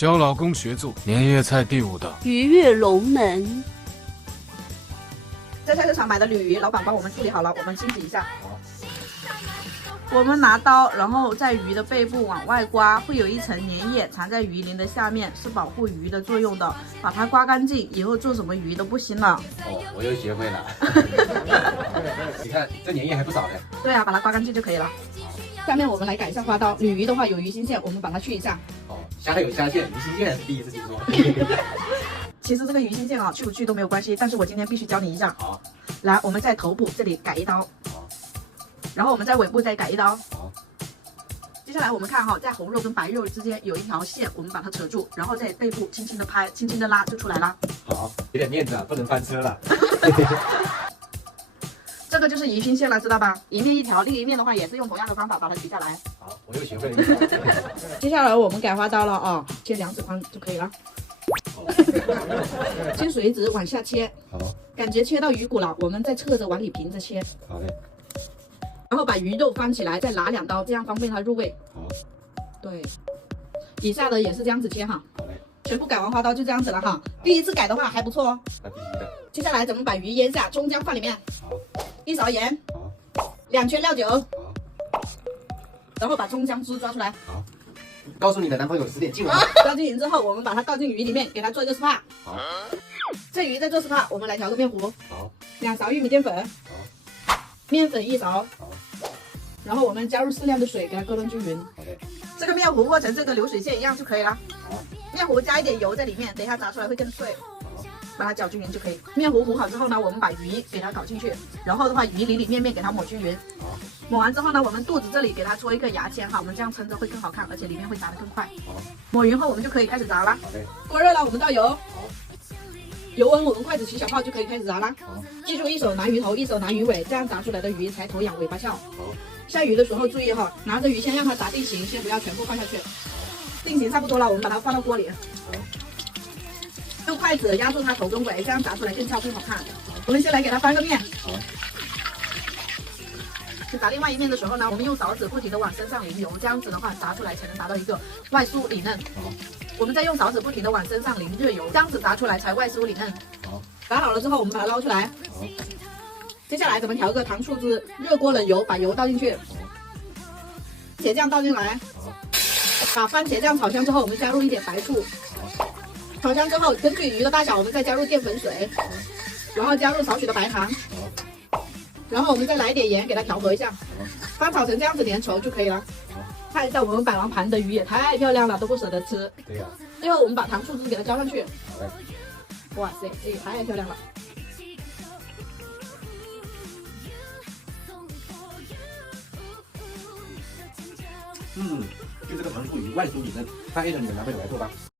教老公学做年夜菜第5道鱼跃龙门。在菜市场买的鲤鱼，老板帮我们处理好了，我们清洗一下。我们拿刀，然后在鱼的背部往外刮，会有一层粘液藏在鱼鳞的下面，是保护鱼的作用的。把它刮干净以后，做什么鱼都不腥了。哦，我又学会了。你看这粘液还不少呢。对啊，把它刮干净就可以了。下面我们来改一下花刀，鲤鱼的话有鱼腥线，我们把它去一下。哦，虾有虾线，鱼腥线是第一次听说。其实这个鱼腥线啊，去不去都没有关系，但是我今天必须教你一下。好，来，我们在头部这里改一刀。好，然后我们在尾部再改一刀。好，接下来我们看哈，在红肉跟白肉之间有一条线，我们把它扯住，然后在背部轻轻的拍，轻轻的拉就出来了。好，有点面子啊，不能翻车了。这个就是鱼腥线了，知道吧？一面一条，另一面的话也是用同样的方法把它取下来。好，我又学会了一招。接下来我们改花刀了啊，切2指宽就可以了。先垂直往下切，好，感觉切到鱼骨了，我们再侧着往里平着切。好嘞。然后把鱼肉翻起来，再拿2刀，这样方便它入味。好，对，以下的也是这样子切哈。好嘞。全部改完花刀就这样子了哈。第一次改的话还不错哦。那必须的。接下来咱们把鱼腌下，葱姜放里面，好， 1勺盐，好， 2圈料酒，好，然后把葱姜汁抓出来。好。告诉你的男朋友10点进来。抓均匀之后，我们把它倒进鱼里面，给它做一个 SPA。好，这鱼在做 SPA，我们来调个面糊，好， 2勺玉米淀粉，好，面粉1勺，好，然后我们加入适量的水，给它勾勒均匀。好嘞。这个面糊握成这个流水线一样就可以了。好，面糊加一点油在里面，等一下炸出来会更脆。好，把它搅均匀就可以。面糊糊好之后呢，我们把鱼给它搞进去，然后的话鱼里里面面给它抹均匀。好，抹完之后呢，我们肚子这里给它戳一个牙签哈，我们这样撑着会更好看，而且里面会炸得更快。好，抹匀后我们就可以开始炸了。好嘞。锅热了，我们倒油，好，油温我们筷子起小泡就可以开始炸啦。好，记住一手拿鱼头，一手拿鱼尾，这样炸出来的鱼才头仰尾巴翘。好，下鱼的时候注意哈，拿着鱼先让它炸定型，先不要全部放下去。定型差不多了，我们把它放到锅里。好，用筷子压住它头跟尾，这样炸出来更翘更好看。我们先来给它翻个面。好，去炸另外一面的时候呢，我们用勺子不停的往身上淋油，这样子的话炸出来才能达到一个外酥里嫩。好，我们再用勺子不停的往身上淋热油，这样子炸出来才外酥里嫩。好，炸好了之后，我们把它捞出来。好，接下来咱们调个糖醋汁，热锅冷油，把油倒进去，茄酱倒进来，好，把番茄酱炒香之后，我们加入一点白醋。好，炒香之后，根据鱼的大小，我们再加入淀粉水，好，然后加入少许的白糖，好，然后我们再来一点盐，给它调和一下，好，翻炒成这样子粘稠就可以了。好。看一下我们摆完盘的鱼也太漂亮了，都不舍得吃。对呀。最后我们把糖醋汁给它浇上去，好嘞。哇塞，这也太漂亮了。就这个糖醋鱼外酥里嫩，太爱了，你的男朋友来做吧。